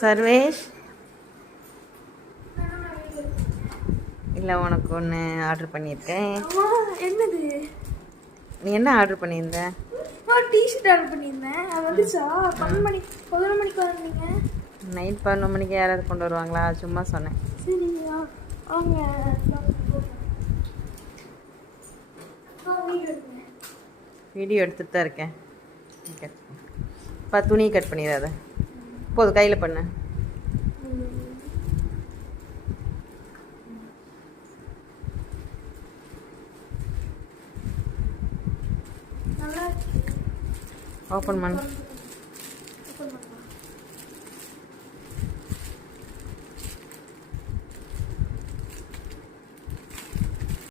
சர்வேஷ் இல்லை உனக்கு ஒன்று ஆர்டர் பண்ணியிருக்கேன். என்னது? நீ என்ன ஆர்டர் பண்ணியிருந்த? டிஷர்ட் ஆர்டர் பண்ணியிருந்தேன். அது வந்துச்சா? 11 மணிக்கு வரீங்க. நைட் 11 மணிக்கு யாராவது கொண்டு வருவாங்களா? சும்மா சொன்னேன். சரியா அவங்க வீடியோ எடுத்துட்டு தான் இருக்கேன். துணி கட் பண்ணிடாத. போதும், கையில் பண்ணு. ஓப்பன் பண்ணு.